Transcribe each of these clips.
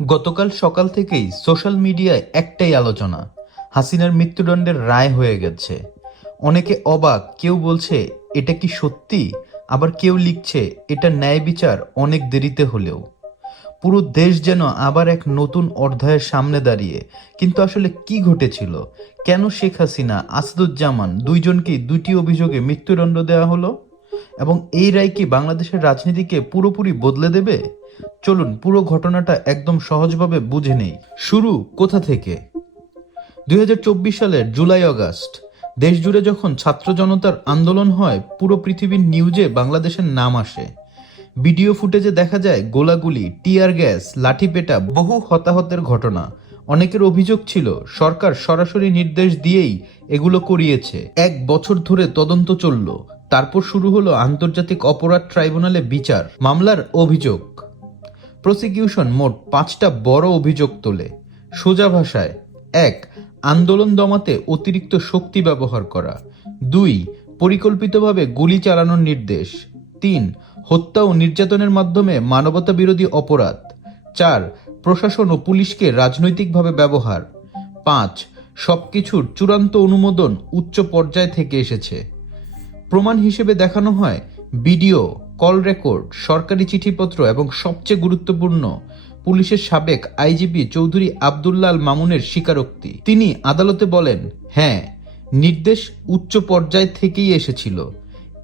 গতকাল সকাল থেকেই সোশ্যাল মিডিয়ায় একটাই আলোচনা, হাসিনার মৃত্যুদণ্ডের রায় হয়ে গেছে। অনেকে অবাক, কেউ বলছে এটা কি সত্যি, আবার কেউ লিখছে এটা ন্যায় বিচার অনেক দেরিতে হলেও। পুরো দেশ যেন আবার এক নতুন অধ্যায়ের সামনে দাঁড়িয়ে। কিন্তু আসলে কি ঘটেছিল? কেন শেখ হাসিনা, আসাদুজ্জামান দুইজনকেই দুটি অভিযোগে মৃত্যুদণ্ড দেওয়া হলো? এবং এই রায় কি বাংলাদেশের রাজনীতিকে পুরোপুরি বদলে দেবে? চলুন পুরো ঘটনাটা একদম সহজভাবে বুঝে নেই। শুরু কোথা থেকে? 2024 সালের জুলাই আগস্ট দেশ জুড়ে যখন ছাত্র জনতার আন্দোলন হয়, পুরো পৃথিবীর নিউজে বাংলাদেশের নাম আসে। ভিডিও ফুটেজে দেখা যায় গোলাগুলি, টিয়ার গ্যাস, লাঠিপেটা, বহু হতাহতের ঘটনা। অনেকের অভিযোগ ছিল সরকার সরাসরি নির্দেশ দিয়েই এগুলো করিয়েছে। 1 বছর ধরে তদন্ত চলল, তারপর শুরু হলো আন্তর্জাতিক অপরাধ ট্রাইব্যুনালে বিচার। মামলার অভিযোগ, প্রসিকিউশন মোট 5টা বড় অভিযোগ তোলে। সোজা ভাষায়: 1. আন্দোলন দমাতে অতিরিক্ত শক্তি ব্যবহার করা। 2. পরিকল্পিতভাবে গুলি চালানোর নির্দেশ। 3. হত্যা ও নির্যাতনের মাধ্যমে মানবতা বিরোধী অপরাধ। 4. প্রশাসন ও পুলিশকে রাজনৈতিকভাবে ব্যবহার। 5. সবকিছুর চূড়ান্ত অনুমোদন উচ্চ পর্যায় থেকে এসেছে। প্রমাণ হিসেবে দেখানো হয় ভিডিও, কল রেকর্ড, সরকারি চিঠিপত্র এবং সবচেয়ে গুরুত্বপূর্ণ, পুলিশের সাবেক আইজিপি চৌধুরী আব্দুল্লাহ আল মামুনের স্বীকারোক্তি। তিনি আদালতে বলেন, হ্যাঁ, নির্দেশ উচ্চ পর্যায় থেকেই এসেছিল।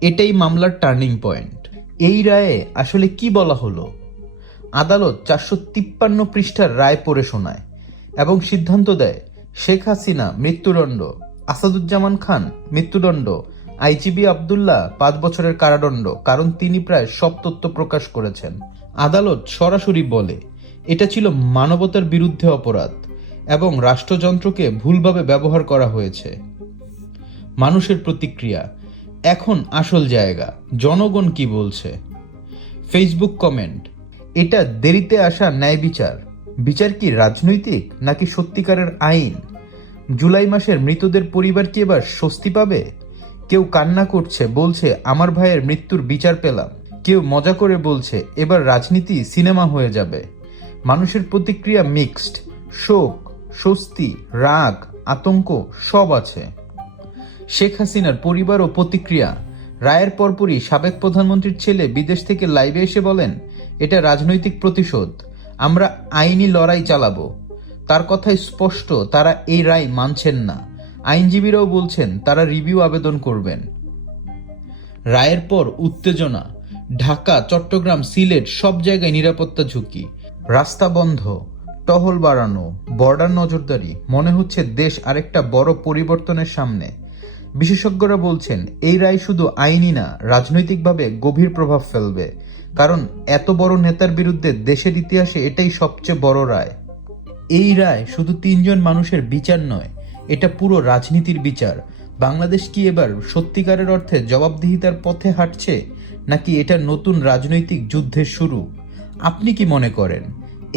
এটাই মামলার টার্নিং পয়েন্ট। এই রায়ে আসলে কি বলা হলো? আদালত 453 পৃষ্ঠার রায় পড়ে শোনায় এবং সিদ্ধান্ত দেয় শেখ হাসিনা মৃত্যুদণ্ড, আসাদুজ্জামান খান মৃত্যুদণ্ড, আইজিপি আব্দুল্লাহ 5 বছরের কারাদণ্ড, কারণ তিনি প্রায় সব তথ্য প্রকাশ করেছেন। আদালত সরাসরি বলে এটা ছিল মানবতার বিরুদ্ধে অপরাধ এবং রাষ্ট্রযন্ত্রকে ভুলভাবে ব্যবহার করা হয়েছে। মানুষের প্রতিক্রিয়া, এখন আসল জায়গা, জনগণ কি বলছে? ফেসবুক কমেন্ট: এটা দেরিতে আসা ন্যায় বিচার। বিচার কি রাজনৈতিক নাকি সত্যিকারের আইন? জুলাই মাসের মৃতদের পরিবার কি এবার স্বস্তি পাবে? কেউ কান্না করছে, বলছে আমার ভাইয়ের মৃত্যুর বিচার পেলাম। কেউ মজা করে বলছে এবার রাজনীতি সিনেমা হয়ে যাবে। মানুষের প্রতিক্রিয়া মিক্সড, শোক, স্বস্তি, রাগ, আতঙ্ক সব আছে। শেখ হাসিনার পরিবার ও প্রতিক্রিয়া, রায়ের পরপরই সাবেক প্রধানমন্ত্রীর ছেলে বিদেশ থেকে লাইভে এসে বলেন এটা রাজনৈতিক প্রতিশোধ, আমরা আইনি লড়াই চালাবো। তার কথাই স্পষ্ট, তারা এই রায় মানছেন না। আইনজীবীরাও বলছেন তারা রিভিউ আবেদন করবেন। রায়ের পর উত্তেজনা, ঢাকা, চট্টগ্রাম, সিলেট সব জায়গায় নিরাপত্তা ঝুঁকি, রাস্তা বন্ধ, টহল বাড়ানো, বর্ডার নজরদারি। মনে হচ্ছে দেশ আরেকটা বড় পরিবর্তনের সামনে। বিশেষজ্ঞরা বলছেন এই রায় শুধু আইনি না, রাজনৈতিকভাবে গভীর প্রভাব ফেলবে, কারণ এত বড় নেতার বিরুদ্ধে দেশের ইতিহাসে এটাই সবচেয়ে বড় রায়। এই রায় শুধু 3 জন মানুষের বিচার নয়, এটা পুরো রাজনীতির বিচার। বাংলাদেশ কি এবার সত্যিকারের অর্থে জবাবদিহিতার পথে হাঁটছে, নাকি এটা নতুন রাজনৈতিক যুদ্ধের শুরু? আপনি কি মনে করেন,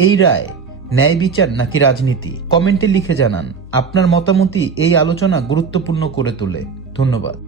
এই রায় ন্যায় বিচার নাকি রাজনীতি? কমেন্টে লিখে জানান। আপনার মতামতই এই আলোচনা গুরুত্বপূর্ণ করে তোলে। ধন্যবাদ।